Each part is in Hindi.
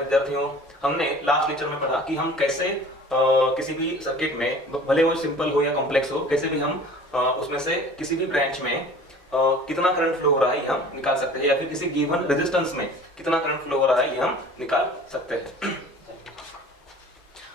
विद्यार्थियों, हमने लास्ट लेक्चर में पढ़ा कि हम कैसे किसी भी सर्किट में, भले वो सिंपल हो या कॉम्प्लेक्स हो, कैसे भी हम उसमें से किसी भी ब्रांच में कितना करंट फ्लो हो रहा है ये हम निकाल सकते हैं, या फिर किसी गिवन रेजिस्टेंस में कितना करंट फ्लो हो रहा है ये हम निकाल सकते हैं।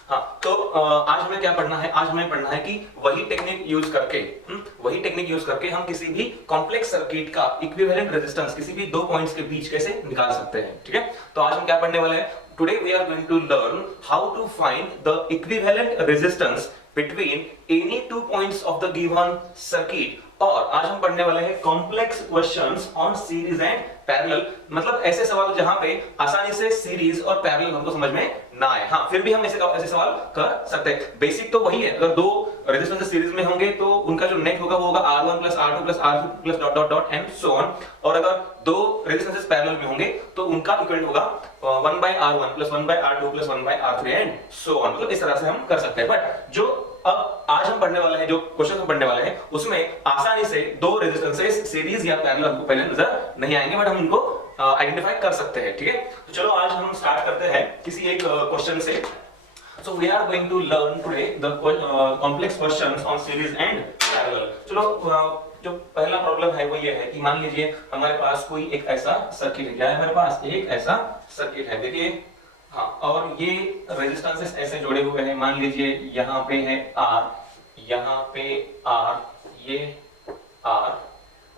हाँ, तो आज हमें क्या पढ़ना है? आज हमें पढ़ना है कि वही टेक्निक यूज करके हम किसी भी कॉम्प्लेक्स सर्किट का इक्विवेलेंट रेजिस्टेंस किसी भी दो पॉइंट्स के बीच कैसे निकाल सकते हैं। ठीक है, तो आज हम क्या पढ़ने वाले हैं? Today we are going to learn how to find the equivalent resistance between any two points of the given circuit. और आज हम पढ़ने वाले हैं complex questions on series and parallel, मतलब ऐसे सवाल जहां पे आसानी से सीरीज और पैरेलल हमको समझ में ना आए। हाँ, फिर भी हम ऐसे सवाल कर सकते हैं। बेसिक तो वही है, अगर दो रेजिस्टेंस सीरीज में होंगे तो उनका जो नेट होगा वो होगा R1 + R2 + R3 + dot dot dot and so on. और अगर दो रेजिस्टेंसेस पैरेलल में होंगे तो उनका इक्विवेलेंट होगा 1/R1 + 1/R2 + 1/R3 and so on. मतलब इस तरह से हम कर सकते हैं। बट जो अब आज हम पढ़ने वाले हैं, जो क्वेश्चन हम पढ़ने वाले हैं, उसमें आसानी से दो रेजिस्टेंसेस सीरीज या पैरेलल हमको पहले नजर नहीं आएंगे, बट हम इनको आइडेंटिफाई कर सकते हैं। ठीक है, तो चलो आज हम स्टार्ट करते हैं किसी एक क्वेश्चन से। So we are going to learn today the complex questions on series and parallel. चलो, जो पहला प्रॉब्लम है वो ये है कि मान लीजिए हमारे पास कोई एक ऐसा सर्किट है। क्या है हमारे पास? एक ऐसा सर्किट है। देखिए, हाँ, और ये रेजिस्टेंसेस ऐसे जुड़े हुए हैं। मान लीजिए यहाँ पे है R, यहाँ पे R, ये R,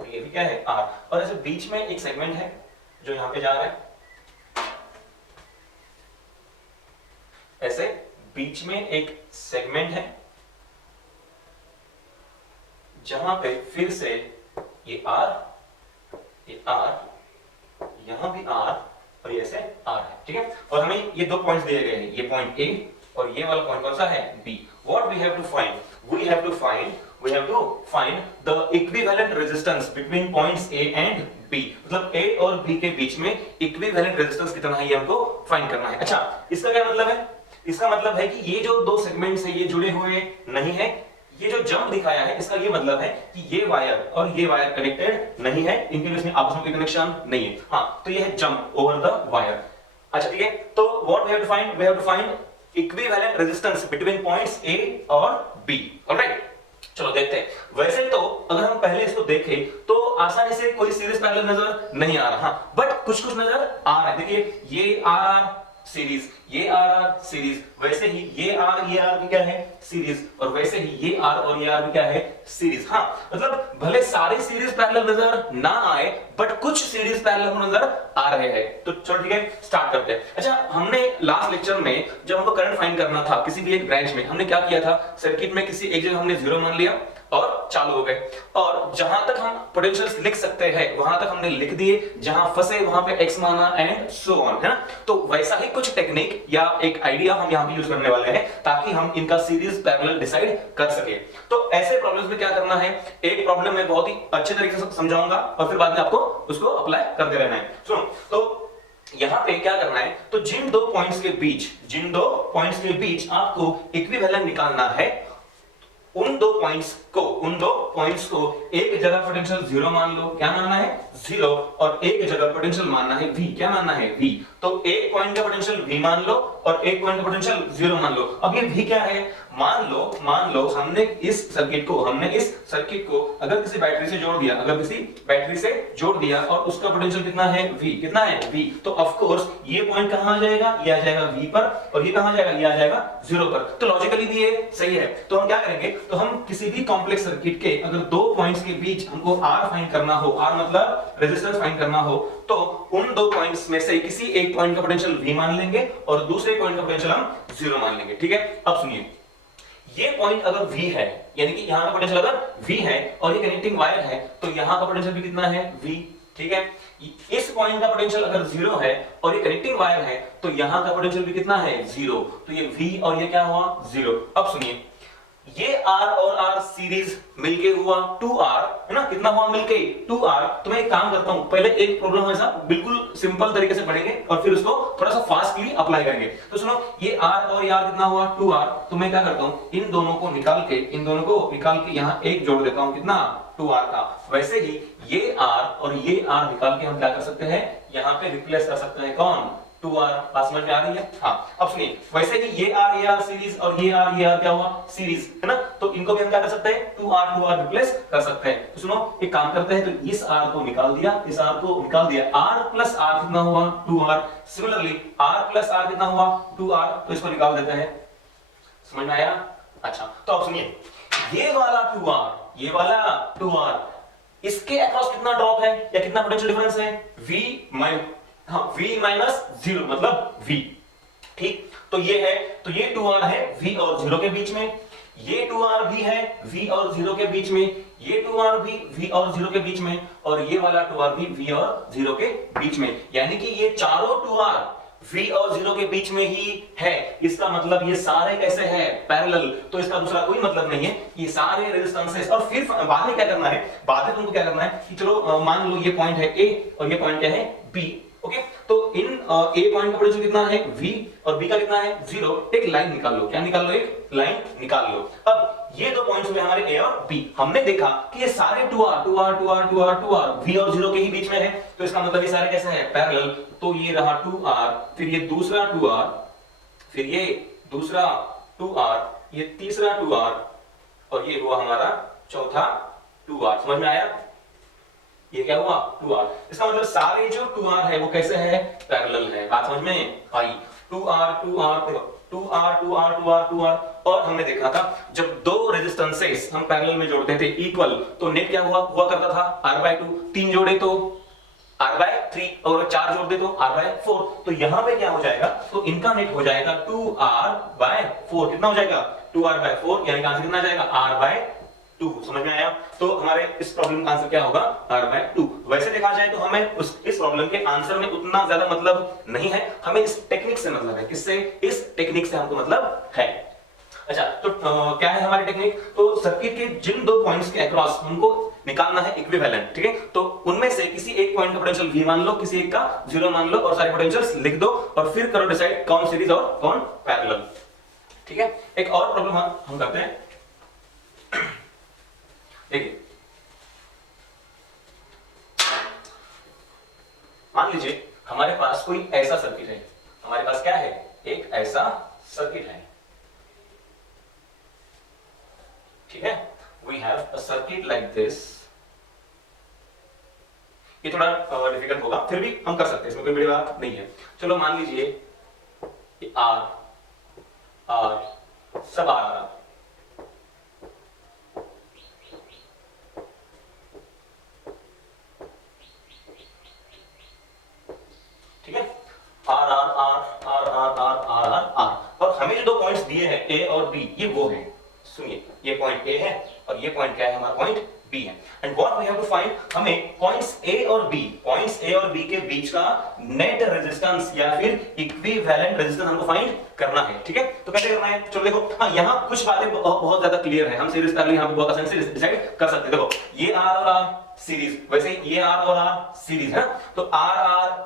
ये भी क्या है? R, और ऐसे बीच में एक सेगमेंट है जो यहाँ पे जा रहा है। ऐसे बीच में एक सेगमेंट है जहां पे फिर से ये R, ये R, यहां भी R, और ये ऐसे R है। ठीक है, और हमें ये दो पॉइंट्स दिए गए हैं, ये पॉइंट A और ये वाला पॉइंट कौन सा है? B। What we have to find? We have to find the equivalent resistance between points A and B। मतलब A और B के बीच में इक्विवेलेंट रेजिस्टेंस कितना है ये हमको फाइंड करना है। अच्छा, इसका क्या मतलब है? इसका मतलब है कि ये जो दो सेगमेंट्स है ये जुड़े हुए नहीं है। ये जो जंप दिखाया है इसका ये मतलब है कि ये वायर और ये वायर कनेक्टेड नहीं है, इनके बीच में आपस में कोई कनेक्शन नहीं है। हाँ, तो ये है जंप ओवर द वायर। अच्छा, ठीक है, तो what we have to find? We have to find equivalent resistance between points A और B। ऑलराइट, चलो देखते हैं। वैसे तो अगर हम पहले इसको देखें तो आसानी से कोई सीरीज पैरेलल नजर नहीं आ रहा, बट कुछ कुछ नजर आ रहा है। देखिए, ये R सीरीज, ये R सीरीज, वैसे ही ये R भी क्या है? सीरीज, और वैसे ही ये R और ये R भी क्या है? सीरीज। हाँ, मतलब भले सारे सीरीज पैरेलल नजर ना आए, बट कुछ सीरीज पैरेलल नजर आ रहे हैं। तो चलो ठीक है, स्टार्ट करते हैं। अच्छा, हमने लास्ट लेक्चर में जब हमको करंट फाइंड करना था किसी भी एक ब्रांच में, हमने क्या किया था? सर्किट में किसी एक जगह हमने 0 मान लिया और चालू हो गए, और जहां तक हम पोटेंशियल्स लिख सकते हैं वहां तक हमने लिख दिए, जहां फंसे वहां पे x माना एंड सो ऑन, है ना? तो वैसा ही कुछ टेक्निक या एक आइडिया हम यहां पे यूज करने वाले हैं ताकि हम इनका सीरीज पैरेलल डिसाइड कर सके। तो ऐसे प्रॉब्लम्स में क्या करना है? एक प्रॉब्लम मैं बहुत ही अच्छे तरीके से समझाऊंगा और फिर बाद में आपको उसको अप्लाई करते रहना है। सुनो, तो यहां पे क्या करना है? तो जिन दो पॉइंट्स के बीच आपको इक्विवेलेंट निकालना है, उन दो पॉइंट्स को एक जगह पोटेंशियल 0 मान लो। क्या मानना है? 0, और एक जगह पोटेंशियल मानना है V। क्या मानना है? V। तो एक पॉइंट का पोटेंशियल V मान लो और एक पॉइंट का पोटेंशियल 0 मान लो। अब ये V क्या है? मान लो हमने इस सर्किट को अगर किसी बैटरी से जोड़ दिया और उसका पोटेंशियल कितना है? V। तो ऑफ कोर्स ये पॉइंट कहां आ जाएगा? ये आ जाएगा V पर, और ये कहां आ जाएगा? ये आ जाएगा 0 पर। तो लॉजिकली भी ये सही है। तो हम क्या करेंगे? तो हम किसी भी कॉम्प्लेक्स सर्किट के अगर दो पॉइंट्स के बीच हमको R फाइंड करना हो, R मतलब रेजिस्टेंस फाइंड करना हो, तो उन दो पॉइंट्स में से किसी एक पॉइंट का पोटेंशियल V मान लेंगे और दूसरे पॉइंट का पोटेंशियल हम 0 मान लेंगे। ठीक है, अब सुनिए, ये पॉइंट अगर V है, यानी कि यहां का पोटेंशियल अगर V है और ये कनेक्टिंग वायर है, तो यहां का पोटेंशियल भी कितना है? V। ठीक है, इस पॉइंट का पोटेंशियल अगर 0 है और ये कनेक्टिंग वायर है, तो यहां का पोटेंशियल भी कितना है? 0। तो ये V और ये क्या हुआ? 0। अब सुनिए, ये R और R सीरीज मिलके हुआ 2R, है ना? कितना हुआ मिलके? 2R। तो मैं एक काम करता हूं, पहले एक प्रॉब्लम ऐसा बिल्कुल सिंपल तरीके से पढ़ेंगे और फिर उसको थोड़ा सा फास्टली अप्लाई करेंगे। तो सुनो, ये R और ये R कितना हुआ? 2R। तो मैं क्या करता हूं, इन दोनों को निकाल के यहां एक जोड़ देता हूं, कितना? 2R का। वैसे ही ये R और ये R निकाल के हम क्या कर सकते हैं? यहां पे रिप्लेस कर सकते हैं। कौन? 2r। बात समझ में आ रही है? हाँ, अब सुनिए, वैसे ही ये r सीरीज और ये r क्या हुआ सीरीज, है ना, तो इनको भी हम क्या कर सकते हैं 2r रिप्लेस कर सकते हैं। तो सुनो एक काम करते हैं, तो इस r को निकाल दिया, इस r को निकाल दिया, r प्लस r कितना हुआ 2r। Similarly r plus r कितना हुआ 2r, तो इसको निकाल देते हैं। समझ में आया? अच्छा, तो अब सुनिए, ये वाला 2r, ये वाला 2r, इसके अक्रॉस कितना ड्रॉप है या कितना पोटेंशियल डिफरेंस है? v माइनस 0 मतलब v। ठीक, तो ये है, तो ये 2r है v और 0 के बीच में, ये 2r भी है v और 0 के बीच में, ये 2r भी v और 0 के बीच में, और ये वाला 2r भी v और 0 के बीच में। यानी कि ये चारों 2r v और 0 के बीच में ही है। इसका मतलब ये सारे कैसे हैं पैरेलल। तो इसका दूसरा कोई मतलब नहीं है, ये सारे रेजिस्टेंसेस। और फिर बाद में क्या करना है, बाद में तुमको क्या करना है कि चलो मान लो ये पॉइंट है a और ये पॉइंट क्या है b। ओके, तो इन a पॉइंट का पोटेंशियल कितना है v और b का कितना है 0। एक लाइन निकाल लो, क्या निकाल लो, एक लाइन निकाल लो। अब ये दो पॉइंट्स हुए हमारे a और b। हमने देखा कि ये सारे 2r v और 0 के ही बीच में है, तो इसका मतलब ये सारे कैसे हैं पैरेलल। तो ये रहा 2r, फिर ये दूसरा 2r, फिर ये दूसरा 2r, ये तीसरा 2r, और ये हुआ हमारा चौथा 2r। समझ में आया? ये क्या हुआ 2r। इसका मतलब सारे जो 2r है वो कैसे है पैरेलल है। बात समझ में आई? 2r देखो 2r। और हमने देखा था जब दो रेजिस्टेंसेस हम पैरेलल में जोड़ते थे इक्वल, तो नेट क्या हुआ करता था r/2। 3 जोड़े तो r/3 और 4 जोड़ दे तो r/4। तो यहां पे क्या हो जाएगा, तो इनका नेट हो जाएगा 2r/4। कितना हो जाएगा 2r/4, यानी आंसर कितना जाएगा r/2। समझ में आया? तो हमारे इस प्रॉब्लम का आंसर क्या होगा r/2। वैसे देखा जाए तो हमें इस प्रॉब्लम के आंसर में उतना ज्यादा मतलब नहीं है, हमें इस टेक्निक से मतलब है। किससे? इस टेक्निक से हमको मतलब है। अच्छा, तो क्या है हमारी टेक्निक? तो सर्किट के जिन दो पॉइंट्स के अक्रॉस उनको निकालना है इक्विवेलेंट। ठीक है, तो उनमें से किसी एक पॉइंट का पोटेंशियल v मान लो, किसी एक का 0 मान लो, और सारे पोटेंशियल्स लिख दो, और फिर करो डिसाइड कौन सीरीज और कौन पैरेलल। ठीक है, एक और प्रॉब्लम हम करते हैं। देखिए, मान लीजिए हमारे पास कोई ऐसा सर्किट है, हमारे पास क्या है, एक ऐसा सर्किट है। ठीक है, we have a circuit like this. ये थोड़ा डिफिकल्ट होगा, फिर भी हम कर सकते हैं, इसमें कोई बड़ी बात नहीं है। चलो मान लीजिए ये आर सब आ रहा, ठीक है, R R R R R R R R R. और हमें जो दो पॉइंट्स दिए हैं ए और बी, ये वो है। सुनिए, ये पॉइंट ए है और ये पॉइंट क्या है, हमारा पॉइंट बी है। And what we have to find, हमें पॉइंट्स ए और बी के बीच का नेट रेजिस्टेंस या फिर इक्विवेलेंट रेजिस्टेंस हमको फाइंड करना है। ठीक है, तो कैसे करना है, चलो देखो। हाँ, यहाँ कुछ बातें बहुत ज्यादा क्लियर है, हम सीरीज पैरेलल यहाँ पे बहुत आसानी से डिसाइड कर सकते हैं। देखो, ये आर और आर सीरीज, वैसे ये आर और आर सीरीज है, तो आर आर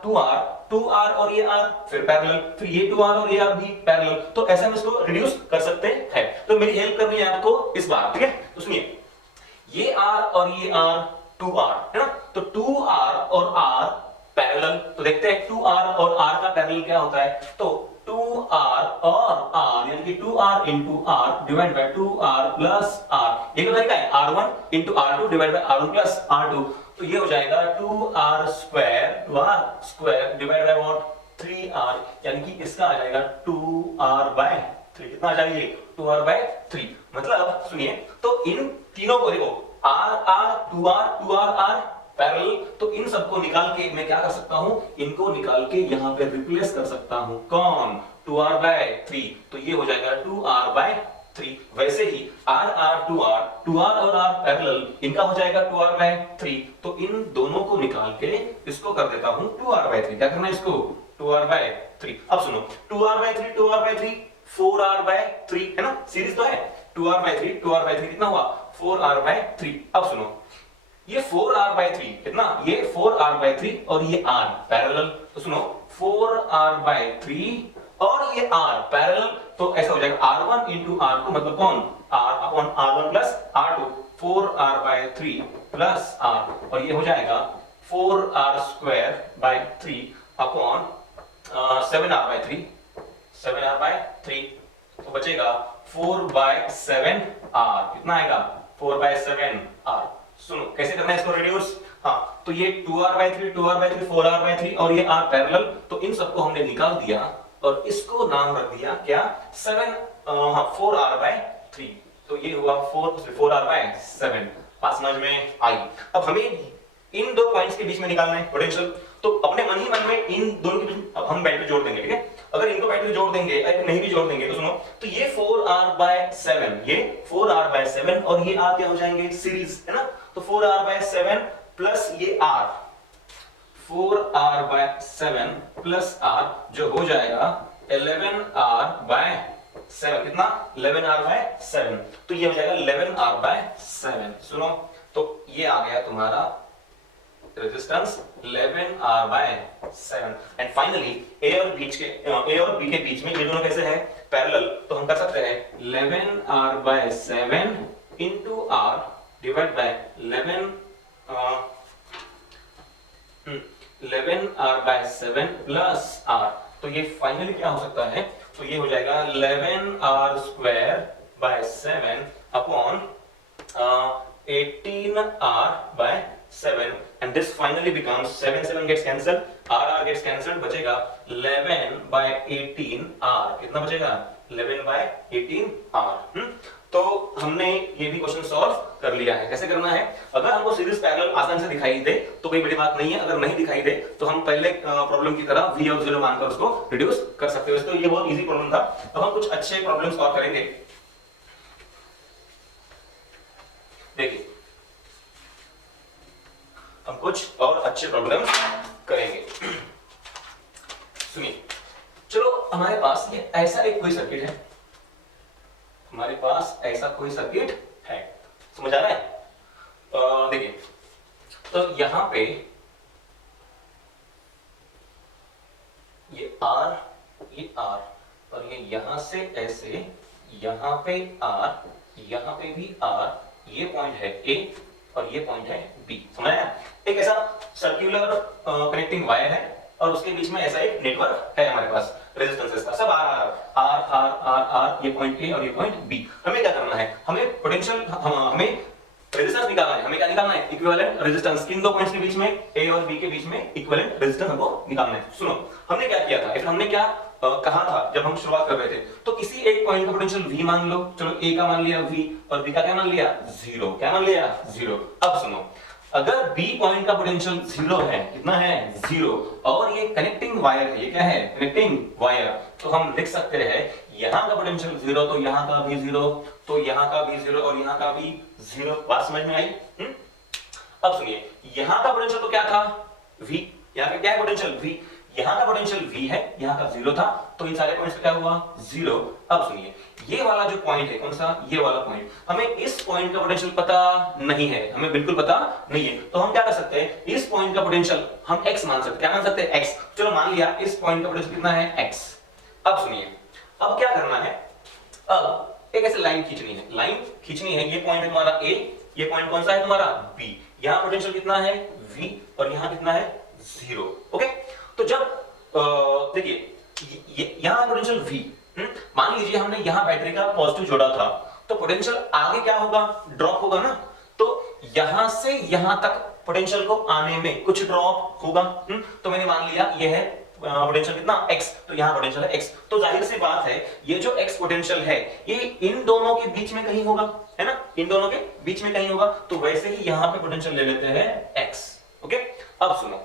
2r और ये r फिर पैरेलल, फिर ये 2r और ये r भी पैरेलल। तो ऐसे हम इसको रिड्यूस कर सकते हैं। तो मेरी हेल्प करनी है आपको इस बार। ठीक है, तो सुनिए, ये r और ये r 2r है ना, तो 2r और r पैरेलल। तो देखते हैं 2r और r का पैरेलल क्या होता है। तो 2r और r यानी कि 2r into r divide bye 2r plus r, ये तो तरीका है r1 into r2 divide by r1 plus r2। तो ये हो जाएगा 2r square divide by what 3r, यानी कि इसका आ जाएगा 2r/3। कितना आ जाएगा ये 2r/3। मतलब सुनिए, तो इन तीनों को देखो, r r 2r r parallel, तो इन सबको निकाल के मैं क्या कर सकता हूं, इनको निकाल के यहां पे रिप्लेस कर सकता हूं। कौन? 2r/3। तो ये हो जाएगा 2r/3। वैसे ही r r 2r और r पैरेलल, इनका हो जाएगा 2r/3। तो इन दोनों को निकाल के इसको कर देता हूं 2r/3। क्या करना है इसको 2r/3। अब सुनो, 2r/3 4r/3 है ना, सीरीज तो है। 2r/3 कितना हुआ 4r/3। अब सुनो, ये 4r/3 कितना, ये 4r/3 और ये r पैरेलल। तो सुनो, 4r/3 और ये r पैरेलल, तो ऐसा हो जाएगा r1 into r2 मतलब कौन, r1 plus r2, 4r/3 plus r, और ये हो जाएगा 4r² by 3 upon 7r/3, 7r/3, तो बचेगा 4/7r। कितना आएगा? 4/7r। सुनो कैसे करना है इसको रिड्यूस। हाँ, तो ये 2r/3, 2r/3, 4r/3 और ये r पैरेलल, तो इन सबको हमने निकाल दिया और इसको नाम रख दिया क्या? 4r/3। तो ये हुआ 4r/7। बात समझ में आई? अब हमें इन दो पॉइंट्स के बीच में निकालना है पोटेंशियल, तो अपने मन ही मन में इन दोनों के बीच अब हम बैटरी जोड़ देंगे, ठीक है? अगर इनको बैटरी जोड़ देंगे, अगर नहीं भी जोड़ देंगे तो सुनो, तो ये 4r/7, ये 4r/7 और ये r क्या हो जाएंगे? सीरीज, है ना? तो 4r/7 प्लस ये r, 4r/7 प्लस r जो हो जाएगा 11r/7। कितना? 11r/7। तो ये हो जाएगा 11r/7। सुनो, तो ये आ गया तुम्हारा resistance 11r/7। And finally A और B के बीच में ये दोनों कैसे है? पैरेलल, तो हम कर सकते हैं 11r/7 into r divide bye 11r/7 plus r। तो ये फाइनली क्या हो सकता है? तो ये हो जाएगा 11r²/7 upon 18r/7 and this finally becomes 7 gets cancelled, r gets cancelled, बचेगा 11/18r। कितना बचेगा? 11/18r। तो हमने ये भी क्वेश्चन सॉल्व कर लिया है। कैसे करना है? अगर हमको सीरीज पैरेलल आसान से दिखाई दे तो कोई बड़ी बात नहीं है, अगर नहीं दिखाई दे तो हम पहले प्रॉब्लम की तरह v और 0 मानकर उसको रिड्यूस कर सकते हो। तो ये बहुत इजी प्रॉब्लम था। अब हम कुछ अच्छे प्रॉब्लम्स और करेंगे। देखिए, हम कुछ और अच्छे प्रॉब्लम करेंगे। सुनिए, चलो हमारे पास ये ऐसा एक कोई सर्किट है, हमारे पास ऐसा कोई सर्किट है, समझ आ रहा है? देखिए, तो यहां पे ये R और ये यहां से ऐसे, यहां पे R, यहां पे भी R, ये पॉइंट है A और ये पॉइंट है B। समझ आया? एक ऐसा सर्कुलर कनेक्टिंग वायर है और उसके बीच में ऐसा एक नेटवर्क है हमारे पास रेजिस्टेंसेस का, सब R, ये पॉइंट A और ये पॉइंट B। हमें क्या करना है? हमें पोटेंशियल, हमें रेजिस्टेंस निकालना है। हमें क्या निकालना है? Equivalent resistance. किन दो पॉइंट्स के बीच में? A और B के बीच में इक्विवेलेंट रेजिस्टेंस हमको निकालना है। सुनो, हमने क्या किया था, हमने क्या कहा था जब हम शुरुआत कर रहे थे? तो किसी एक पॉइंट का पोटेंशियल V मान लो। चलो, A का मान लिया V और B का क्या मान लिया? 0। क्या मान लिया? 0। अब सुनो, अगर B पॉइंट का पोटेंशियल 0 है, कितना है? 0, और ये कनेक्टिंग वायर है, ये क्या है? कनेक्टिंग वायर, तो हम लिख सकते हैं यहां का पोटेंशियल 0 तो यहां का भी 0, तो यहां का भी 0 और यहां का भी 0। बात समझ में आई? अब सुनिए, यहां का पोटेंशियल तो क्या था? V। यहां का क्या है पोटेंशियल? V। यहां का पोटेंशियल V है, यहां का 0 था, तो इन सारे पॉइंट्स पे क्या हुआ? 0। अब सुनिए, ये वाला जो पॉइंट है, कौन सा? ये वाला पॉइंट, हमें इस पॉइंट का पोटेंशियल पता नहीं है, हमें बिल्कुल पता नहीं है। तो हम क्या कर सकते हैं? इस पॉइंट का पोटेंशियल हम x मान सकते हैं। क्या मान सकते हैं? x। चलो, मान लिया इस पॉइंट का पोटेंशियल कितना है? x। अब सुनिए, अब क्या करना है? अब एक ऐसे लाइन खींचनी है, ये पॉइंट है तुम्हारा A, ये पॉइंट कौन सा है तुम्हारा? B। यहां पोटेंशियल कितना है? V और यहां कितना है? 0। ओके, तो जब देखिए, यहां पोटेंशियल V, मान लीजिए हमने यहां बैटरी का पॉजिटिव जोड़ा था, तो पोटेंशियल आगे क्या होगा? ड्रॉप होगा ना। तो यहां से यहां तक पोटेंशियल को आने में कुछ ड्रॉप होगा। तो मैंने मान लिया ये है पोटेंशियल कितना? x, तो यहां पोटेंशियल है x। तो जाहिर सी बात है, ये जो x पोटेंशियल है ये इन दोनों के बीच में कहीं होगा, है ना? इन दोनों के बीच में कहीं होगा, तो वैसे ही यहां पे पोटेंशियल ले लेते हैं x। ओके, अब सुनो,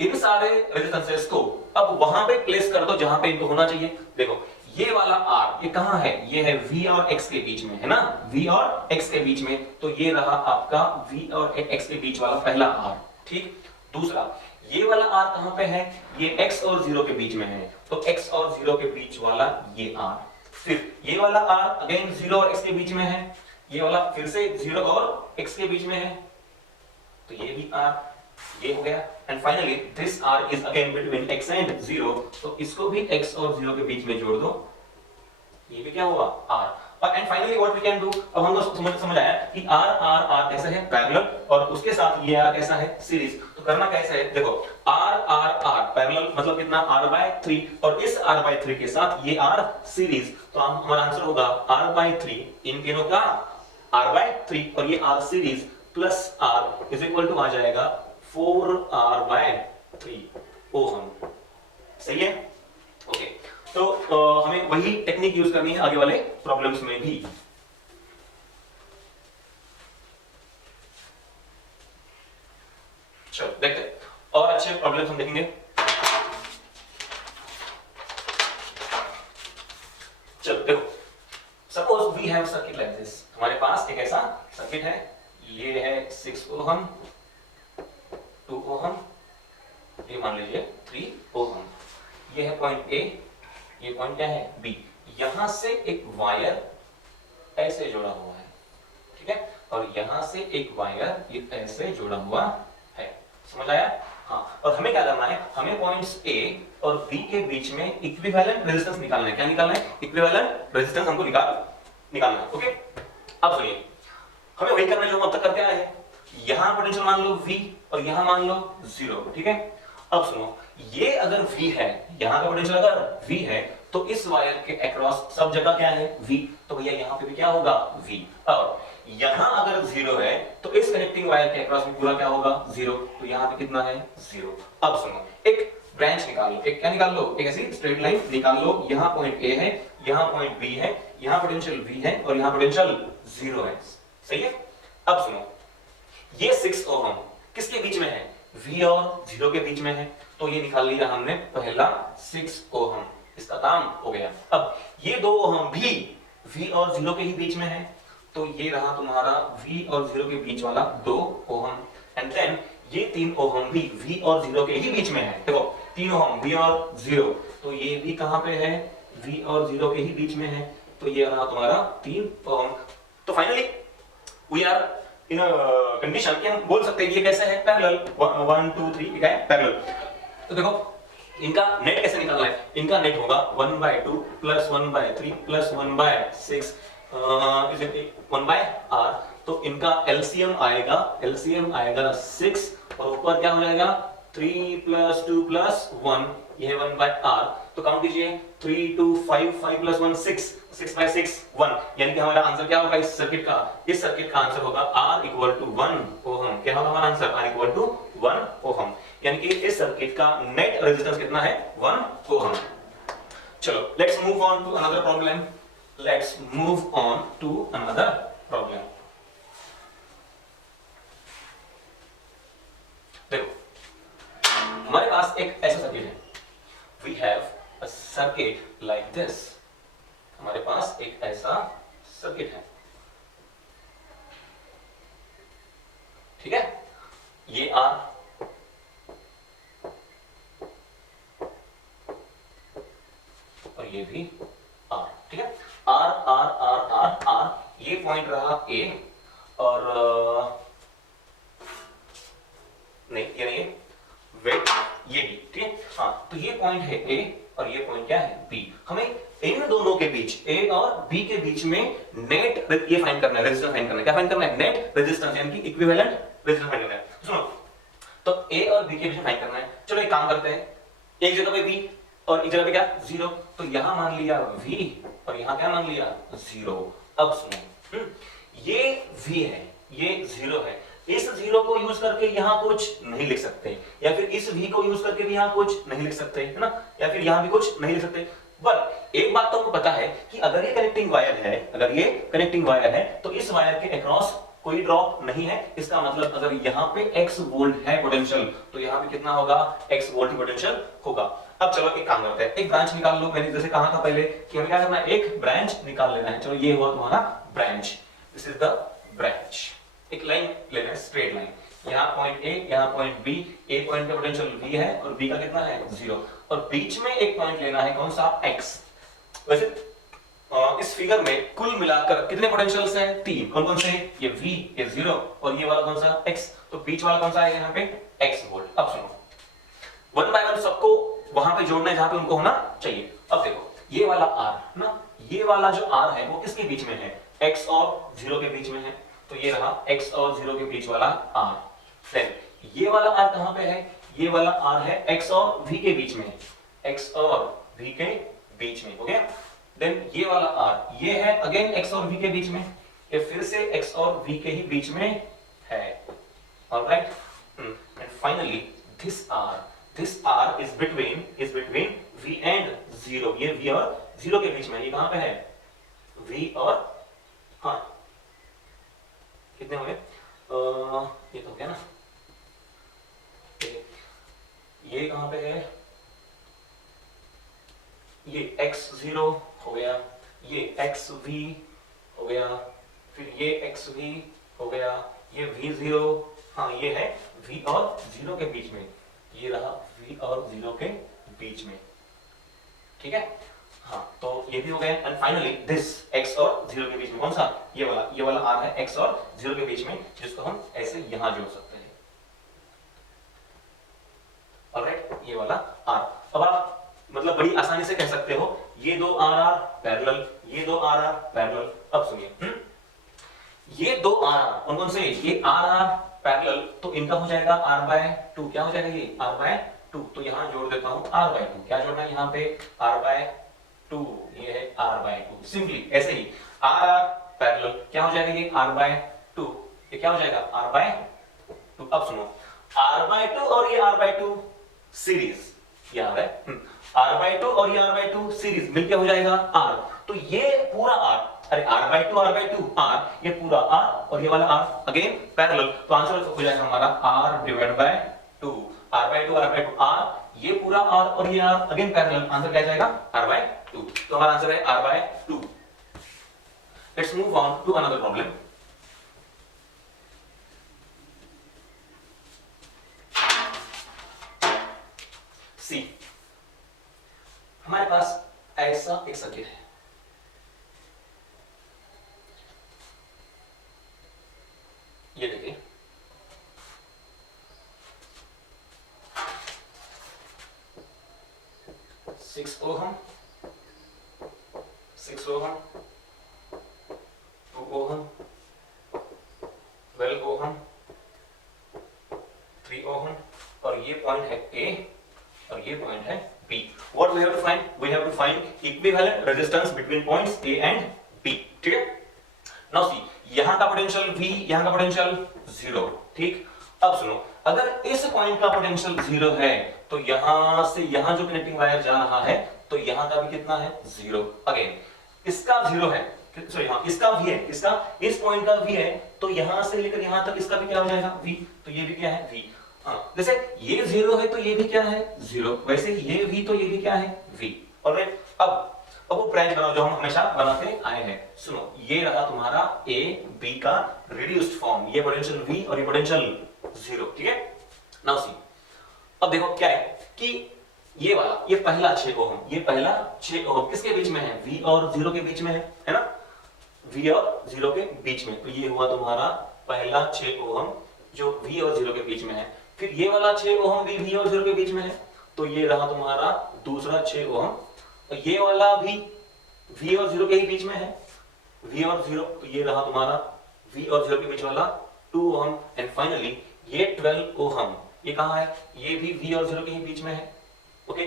इन सारे रेजिस्टेंसेस को अब वहां पे प्लेस कर दो जहां पे इनको होना चाहिए। देखो, ये वाला R, ये कहां है? ये है V और X के बीच में, है ना? V और X के बीच में, तो ये रहा आपका V और X के बीच वाला पहला R। ठीक, दूसरा ये वाला R कहां पे है? ये X और 0 के बीच में है, तो X और 0 के बीच वाला ये R। फिर ये वाला R अगेन 0 और X के बीच में है, ये वाला फिर से 0 और X के बीच में है, तो ये भी R, ये हो गया। And finally this R is again between X and 0, तो इसको भी X और 0 के बीच में जोड़ दो, ये भी क्या हुआ? R। और and finally what we can do, अब हम लोग समझ आया कि R R R कैसा है पैरेलल, और उसके साथ ये R कैसा है सीरीज। तो करना कैसे है, देखो R R R पैरेलल मतलब कितना R/3, और इस R/3 के साथ ये R सीरीज, तो हमारा आंसर होगा R/3, इन तीनों का R/3 और ये R series plus R is equal to आ जाएगा 4R/3 ओहम। सही है, ओके। तो हमें वही टेक्निक यूज करनी है आगे वाले प्रॉब्लम्स में भी। चलो देखते हैं और अच्छे प्रॉब्लम्स हम देखेंगे। चलो देखो, suppose we have circuit like this, हमारे पास एक ऐसा सर्किट है, ये है 6 ओहम, 2 ओहम, ये मान लीजिए 3 ओहम, ये है पॉइंट ए, ये पॉइंट क्या है बी, यहां से एक वायर ऐसे जुड़ा हुआ है, ठीक है, और यहां से एक वायर ये ऐसे जुड़ा हुआ है, समझ आया? हाँ, और हमें क्या करना है, हमें पॉइंट्स ए और बी के बीच में इक्विवेलेंट रेजिस्टेंस निकालना है। क्या निकालना है? इक्विवेलेंट रेजिस्टेंस हमको निकालना है, ओके। अब सुनिए, हमें वही करना है जो हम अब तक करते आए हैं। यहां पोटेंशियल मान लो V और यहां मान लो 0, ठीक है। अब सुनो, ये अगर V है, यहां का पोटेंशियल अगर V है, तो इस वायर के अक्रॉस सब जगह क्या है V, तो भैया यहां पे भी क्या होगा V। और यहां अगर 0 है तो इस कनेक्टिंग वायर के अक्रॉस में पूरा क्या होगा 0, तो यहां पे कितना है 0। अब सुनो, एक ब्रांच निकाल लो, एक क्या निकाल लो, एक ऐसी स्ट्रेट लाइन निकाल लो, यहां पॉइंट A है, यहां पॉइंट B है, यहां पोटेंशियल V है और यहां पोटेंशियल 0 है, सही है। अब सुनो, ये 6 ओहम किसके बीच में है, V और 0 के बीच में है, तो ये निकाल लिया हमने पहला 6 ओहम, इसका काम हो गया। अब ये 2 ओहम भी V और 0 के ही बीच में है, तो ये रहा तुम्हारा V और 0 के बीच वाला 2 ओहम, एंड देन ये 3 ओहम भी V और 0 के ही बीच में है। देखो 3 ओहम V और 0, तो ये भी कहां पे है, V और 0 के ही बीच में है, तो ये रहा तुम्हारा 3 ओहम। तो finally we are in condition कि हम बोल सकते हैं ये कैसे है पैरेलल, 1 2 3 क्या है पैरेलल। तो देखो इनका नेट कैसे निकालना है, इनका नेट होगा 1/2 plus 1/3 plus 1/6 is equal 1/r, तो इनका एलसीएम आएगा 6 और ऊपर क्या हो जाएगा 3 प्लस 2 प्लस 1, ये है 1/r, तो काउंट कीजिए 3 2 5 5 प्लस 1 6 6/6 1, यानी कि हमारा आंसर क्या होगा इस सर्किट का आंसर होगा R इक्वल टू 1 ओहम। क्या होगा हमारा answer, R equal to 1 ohm, यानी कि इस सर्किट का नेट रेजिस्टेंस कितना है 1 ओहम। चलो let's move on to another problem. देखो हमारे पास एक ऐसा सर्किट है, we have a circuit like this, हमारे पास एक ऐसा सर्किट है, ठीक है, ये R और ये भी R, ठीक है, R R R R R, ये पॉइंट रहा A और नहीं ये नहीं है, वेट ये भी, ठीक है। हाँ, तो ये पॉइंट है A और ये पॉइंट क्या है B। हमें इन दोनों के बीच A और B के बीच में नेट ये फाइंड करना है, रेजिस्टेंस फाइंड करना है। क्या फाइंड करना है, नेट रेजिस्टेंस, यानी कि इक्विवेलेंट रेजिस्टेंस फाइंड करना है। सुनो, तो A और B के बीच में फाइंड करना है। चलो एक काम करते हैं, एक जगह पे B और एक जगह पे क्या 0, तो यहां मान लिया V और यहां क्या मान लिया 0। अब सुनो, ये V है, ये 0 है, इस 0 को यूज करके यहां कुछ नहीं लिख सकते, या फिर इस V को यूज करके भी यहां कुछ नहीं लिख सकते, है ना, या फिर यहां भी कुछ नहीं लिख सकते। बट एक बात तो हमको पता है कि अगर ये कनेक्टिंग वायर है, तो इस वायर के अक्रॉस कोई ड्रॉप नहीं है, इसका मतलब अगर यहाँ पे x वोल्ट है पोटेंशियल, तो यहाँ पे कितना होगा x वोल्ट पोटेंशियल होगा। अब चलो एक काम करते हैं, एक ब्रांच निकाल लो। मैंने जैसे कहा था पहले कि हमें क्या करना है, एक ब्रांच निकाल लेना है। चलो ये हुआ तुम्हारा branch, this is the branch. एक लाइन लेना है, स्ट्रेट लाइन, यहाँ पॉइंट A, यहाँ पॉइंट B, A पॉइंट का पोटेंशियल V है और B का कितना है 0, और बीच में एक पॉइंट लेना है, कौन सा x। वैसे इस फिगर में कुल मिलाकर कितने पोटेंशियल्स हैं, 3। कौन कौन से, ये V, ये 0 और ये वाला कौन सा x, तो बीच वाला कौन सा है यहाँ पे x वोल्ट। अब सुनो, 1 बाय 1 सबको वहां पे जोड़ना है जहां पे उनको होना चाहिए। अब देखो ये वाला R ना, ये वाला जो r है वो किसके बीच में है, x और 0 के बीच में है, तो ये रहा x और 0 के बीच वाला r। देन ये वाला r कहां पे है, ये वाला r है x और v के बीच में, x और v के बीच में, हो गया। देन ये वाला r ये है अगेन x और v के बीच में, ये फिर से x और v के ही बीच में है, alright. And finally this r is between v and 0, ये v और 0 के बीच में, ये कहां पे है, v और, हाँ कितने हो गए, ये तो हो गया ना, ये कहां पे है, ये x0 हो गया, ये xv हो गया, फिर ये xv हो गया, ये v0, हाँ ये है v और 0 के बीच में, ये रहा v और 0 के बीच में, ठीक है। हाँ तो ये भी हो गया। एंड फाइनली दिस x और 0 के बीच में कौन सा, ये वाला r है x और 0 के बीच में, जिसको हम ऐसे यहां जोड़ सकते हैं, ऑलराइट, ये वाला r। अब आप मतलब बड़ी आसानी से कह सकते हो ये दो r पैरेलल, ये दो r पैरेलल। अब सुनिए, ये दो r कौन कौन से, ये r पैरेलल, तो इनका हो जाएगा r/2, क्या हो जाएगा ये r/2, तो यहां जोड़ देता हूं r/2, क्या जोड़ना है यहाँ पे r/2, ये है r/2, सिंपली ऐसे ही r पैरेलल क्या हो जाएगा, ये r/2, ये क्या हो जाएगा r/2। अब सुनो, r/2 और ये r/2 सीरीज याद है, r/2 और ये r/2 सीरीज मिलके हो जाएगा r, तो ये पूरा r, अरे r/2 r, ये पूरा r और ये वाला r अगेन पैरेलल, तो आंसर हो जाएगा हमारा r/2, r/2 r, ये पूरा r और ये r अगेन पैरेलल, आंसर क्या जाएगा r/2, तो हमारा आंसर है r/2। Let's move on to another problem. See, हमारे पास ऐसा एक सर्किट है, ये देखिए, six ohm, 2 ohm, 12 ohm, 3 ohm, और ये पॉइंट है A और ये पॉइंट है B। What we have to find? We have to find equivalent resistance between points A and B, ठीक है। Now see, यहाँ का पोटेंशियल V, यहाँ का पोटेंशियल 0, ठीक। अब सुनो, अगर इस पॉइंट का पोटेंशियल 0 है तो यहां से यहां जो कनेक्टिंग वायर जा रहा है तो यहां का भी कितना है 0, अगेन इसका 0 है, सॉरी हाँ इसका V है, इसका इस पॉइंट का V है, तो यहां से लेकर यहां तक इसका भी क्या हो जाएगा V, तो ये भी क्या है V। हाँ जैसे ये 0 है तो ये भी क्या है 0, वैसे ये V तो ये भी क्या है V, ऑलराइट। अब वो ब्रांच बनाओ जो हम हमेशा बनाते आए हैं। सुनो, ये रहा तुम्हारा A B का रिड्यूस्ड फॉर्म, ये पोटेंशियल V और ये पोटेंशियल 0, ठीक है। नाउ सी, अब देखो क्या है कि ये वाला, ये पहला 6 ओम, ये पहला 6 ओम किसके बीच में है, V और 0 के बीच में है ना, V और 0 के बीच में, तो ये हुआ तुम्हारा पहला 6 ओम जो V और 0 के बीच में है। फिर ये वाला 6 ओम भी V और 0 के बीच में है, तो ये रहा तुम्हारा दूसरा 6 ओम, तो ये वाला भी V और 0 के ही बीच में है, V और 0, तो ये रहा तुम्हारा V और 0 के बीच वाला 2 ओम। एंड फाइनली ये 12 ओम, ये कहां है, ये भी V और 0 के ही बीच में है, ओके,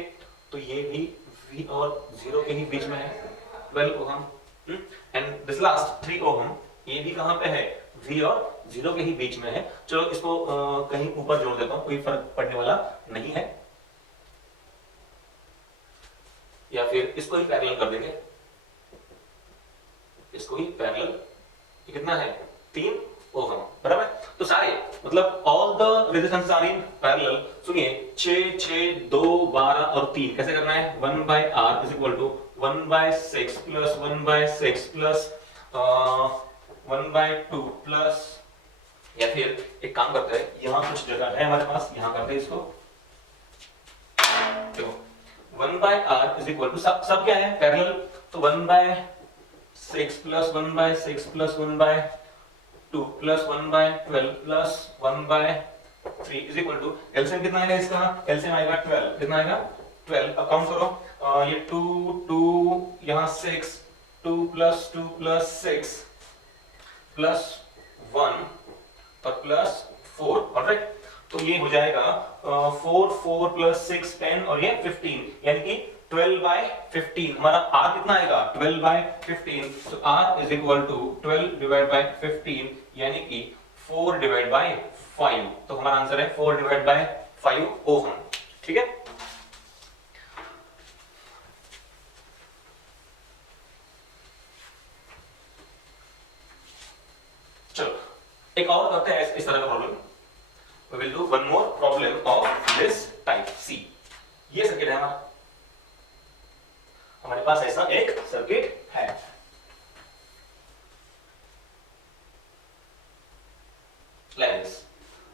तो ये भी V और 0 के ही बीच में है 12 ओम। एंड दिस लास्ट 3 ओम, ये भी कहां पे है, V और 0 के ही बीच में है। चलो इसको कहीं ऊपर जोड़ देता हूं, कोई फर्क पड़ने वाला नहीं है, या फिर इसको ही पैरेलल कर देंगे, इसको ही पैरेलल, ये कितना है 3 ओम, बराबर। तो सारे मतलब all the resistance are in parallel. सुनिए 6 6 2 12 और 3 कैसे करना है, 1/r is equal to 1/6 plus 1/6 plus 1/2 plus, या फिर एक काम करते हैं, यहां कुछ जगह है हमारे पास, यहां करते हैं इसको, देखो 1/r इज इक्वल टू सब क्या है पैरेलल, तो 1/6 plus 1/6 plus 1/2 plus 1/12 plus 1/3 is equal to, LCM कितना आएगा इसका, एलसीएम आएगा 12, कितना आएगा 12। अब काउंट करो, ये 2 2 यहाँ 6 2 प्लस 2 प्लस 6 प्लस 1 और प्लस 4, ऑलराइट। तो ये हो जाएगा 4 4 प्लस 6 10 और ये 15, यानी कि 12/15। हमारा r कितना आएगा 12/15, तो r is equal to 12 divide by 15 यानी कि 4 डिवाइड बाय 5। तो हमारा आंसर है 4 डिवाइड बाय 5 ओम, ठीक है। चलो एक और करते हैं इस तरह का problem. We will do one more problem of this type C। ये सर्किट है हमारे पास ऐसा एक सर्किट है।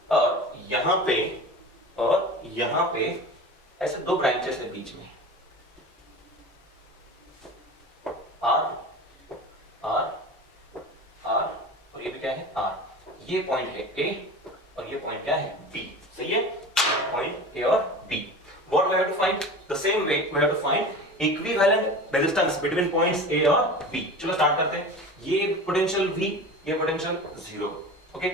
और यहां पे ऐसे दो ब्रांचेस है बीच में, R R R और ये भी क्या है R। ये पॉइंट है A और ये पॉइंट क्या है B, सही है। पॉइंट A और B। What we have to find? The same way we have to find equivalent resistance between points A और B। चलो स्टार्ट करते हैं। ये पोटेंशियल V, ये पोटेंशियल 0, ओके।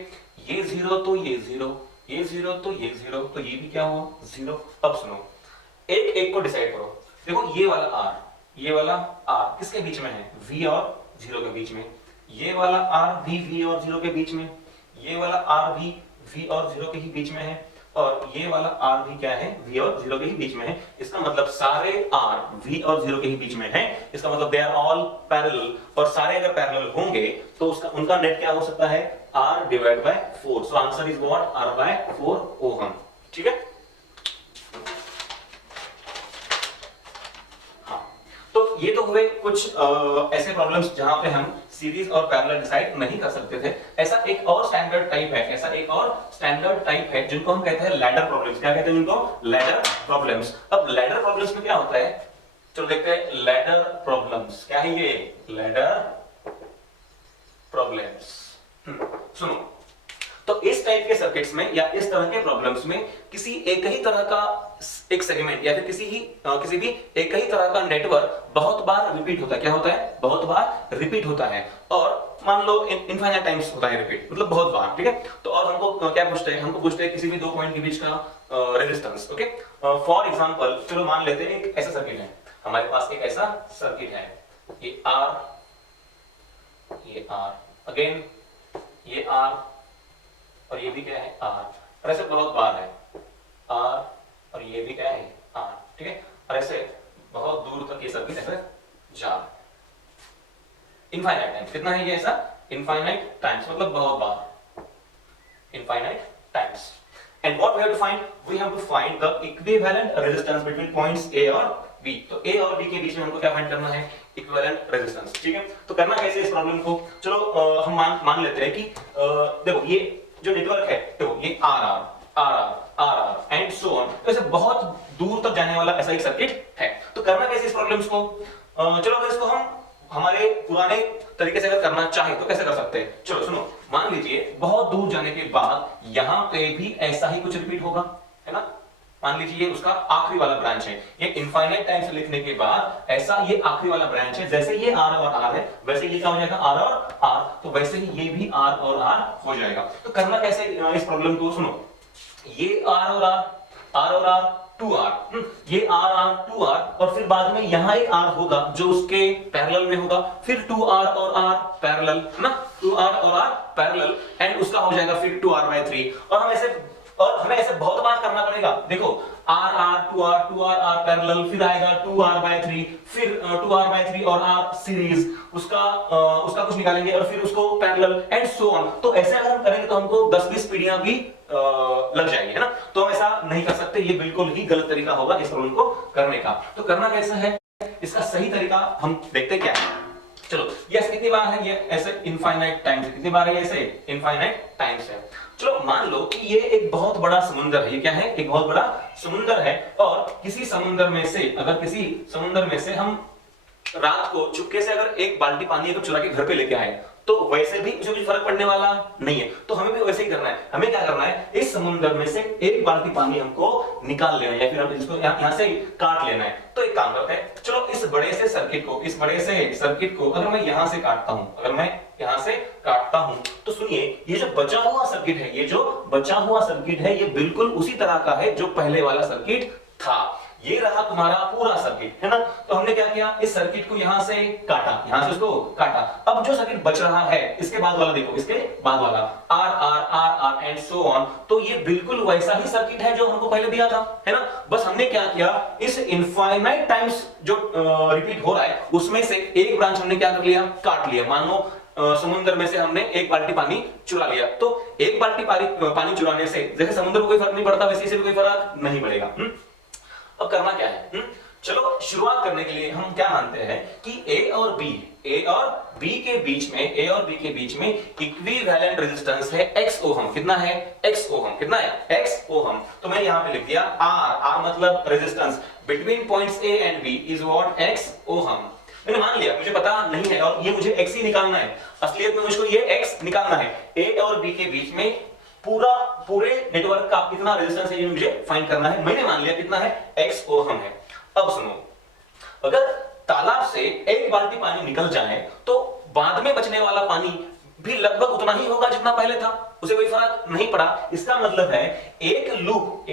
ये 0 तो ये 0, ये 0 तो ये 0, तो ये भी क्या हुआ 0। अब सुनो, एक एक को डिसाइड करो। देखो ये वाला R, ये वाला R किसके बीच में है, V और 0 के बीच में। ये वाला R भी V और 0 के बीच में, ये वाला R भी V और 0 के ही बीच में है, और ये वाला R भी क्या है V और 0 के ही बीच में है। इसका मतलब सारे R V और 0 के ही बीच में है। इसका मतलब दे आर ऑल पैरेलल, और सारे अगर पैरेलल होंगे तो उसका उनका नेट क्या हो सकता है R divide by 4। So answer is what R by 4 ohm, ठीक है। तो ये तो हुए कुछ ऐसे प्रॉब्लम्स जहां पे हम सीरीज और पैरेलल डिसाइड नहीं कर सकते थे। ऐसा एक और स्टैंडर्ड टाइप है जिनको हम कहते हैं लैडर प्रॉब्लम्स। क्या कहते हैं उनको, लैडर प्रॉब्लम्स। अब लैडर प्रॉब्लम्स में क्या होता है, चलो देखते हैं लैडर प्रॉब्लम्स क्या है। ये लैडर प्रॉब्लम्स, सुनो, तो इस टाइप के सर्किट्स में या इस तरह के प्रॉब्लम्स में किसी एक ही तरह का एक सेगमेंट या फिर किसी भी एक ही तरह का नेटवर्क बहुत बार रिपीट होता है। क्या होता है, बहुत बार रिपीट होता है, और मान लो इनफाइनाइट टाइम्स होता है रिपीट, मतलब बहुत बार, ठीक है। तो और हमको क्या पूछते हैं, हमको पूछते हैं किसी भी दो पॉइंट के बीच का रेजिस्टेंस, ओके। फॉर एग्जांपल चलो मान लेते हैं एक ऐसा सर्किट है, हमारे पास एक ऐसा सर्किट है, ये R, ये R, अगेन ये R, और ये भी क्या है R, और ऐसे बहुत बार है R, और ये भी क्या है R, ठीक है। और ऐसे बहुत दूर तक ये सर्किट ऐसे जा इनफाइनाइट टाइम्स। कितना है ये ऐसा, इनफाइनाइट टाइम्स, मतलब बहुत बार, infinite times. And what we have to find, we have to find the equivalent resistance between points A और B। तो A और B के बीच में हमको क्या फाइंड करना है, इक्विवेलेंट रेजिस्टेंस, ठीक है। तो करना कैसे इस प्रॉब्लम को, चलो हम मान लेते हैं कि देखो ये जो नेटवर्क है, तो ये RR एंड सो ऑन, तो ऐसे बहुत दूर तक जाने वाला ऐसा एक सर्किट है। तो करना कैसे इस प्रॉब्लम्स को, चलो अगर इसको हम हमारे पुराने तरीके से अगर करना चाहें तो कैसे कर सकते हैं। चलो सुनो, मान लीजिए बहुत दूर जाने के बाद यहाँ पे भी ऐसा ही कुछ रिपीट होगा, है ना। मान लीजिए उसका आखिरी वाला ब्रांच है, ये इनफाइनाइट टाइम से लिखने के बाद ऐसा ये आखिरी वाला ब्रांच है, जैसे ये R और R है वैसे ये क्या हो जाएगा R और R, तो वैसे ही ये भी R और R हो जाएगा। तो करना कैसे इस प्रॉब्लम को, सुनो, ये R और R 2R, ये R 2R, और फिर बाद में यहाँ एक R होगा जो उसके पैरेलल में होगा, फिर 2R और R पैरेलल, है ना, 2R और R पैरेलल, एंड उसका हो जाएगा फिर 2R/3। और हमें ऐसे बहुत बार करना पड़ेगा। देखो R 2R R पैरेलल, फिर आएगा 2R/3, फिर 2R/3 और R सीरीज, उसका कुछ निकालेंगे और फिर उसको पैरेलल एंड सो ऑन। तो ऐसे अगर हम करेंगे तो हमको 10-20 पीढ़ियां भी लग जाएंगी, है ना। तो हम ऐसा नहीं कर सकते, ये बिल्कुल ही गलत तरीका होगा इस प्रॉब्लम को करने का। तो करना कैसा है, इसका सही तरीका हम देखते क्या है। चलो ये ऐसे कितनी बार है, ये ऐसे इनफाइनाइट टाइम्स है, कितनी बार है, ऐसे इनफाइनाइट टाइम्स है। चलो मान लो कि ये एक बहुत बड़ा समुंदर है, ये क्या है, एक बहुत बड़ा समुंदर है, और किसी समुंदर में से हम रात को चुपके से अगर एक बाल्टी पानी अगर चुरा के घर पे लेके आए तो वैसे भी उसे कुछ फर्क पड़ने वाला नहीं है। तो हमें भी वैसे ही करना है। हमें क्या करना है, इस समुद्र में से एक बाल्टी पानी हमको निकाल लेना है, या फिर हम इसको यहाँ से काट लेना है। तो एक काम करते हैं, चलो इस बड़े से सर्किट को अगर मैं यहाँ से काटता हूं, तो सुनिए, ये जो बचा हुआ सर्किट है, ये बिल्कुल उसी तरह का है जो पहले वाला सर्किट था। ये रहा तुम्हारा पूरा सर्किट, है ना। तो हमने क्या किया, इस सर्किट को यहां से उसको काटा। अब जो सर्किट बच रहा है, इसके बाद वाला देखो, इसके बाद वाला R R R R and so on, तो ये बिल्कुल वैसा ही सर्किट है जो हमको पहले दिया था, है ना। बस हमने क्या किया, इस इनफाइनाइट टाइम्स जो रिपीट हो रहा है उसमें से एक ब्रांच हमने क्या कर लिया, काट लिया। मान लो समुद्र में से हमने एक बाल्टी पानी चुरा लिया, तो एक बाल्टी पानी चुराने से जैसे समुद्र को कोई फर्क नहीं पड़ता, वैसे इसे भी कोई फर्क नहीं पड़ेगा। अब करना क्या है, चलो शुरुआत करने के लिए हम क्या मानते हैं कि ए और बी के बीच में इक्विवेलेंट रेजिस्टेंस है x ओहम। कितना है, x ओहम। तो मैं यहां पे लिख दिया r मतलब resistance between points a and b is what, x ohm. मैंने मान लिया, मुझे पता नहीं है और ये मुझे x ही निकालना है, असलियत में मुझको ये x निकालना है। a और b के बीच में पूरे नेटवर्क का कितना रेजिस्टेंस है ये मुझे फाइंड करना है। मैंने मान लिया कितना है, x ओहम है। अब सुनो, अगर तालाब से एक बाल्टी पानी निकल जाए तो बाद में बचने वाला पानी भी लगभग उतना ही होगा जितना पहले था, उसे कोई फर्क नहीं पड़ा। इसका मतलब है एक लूप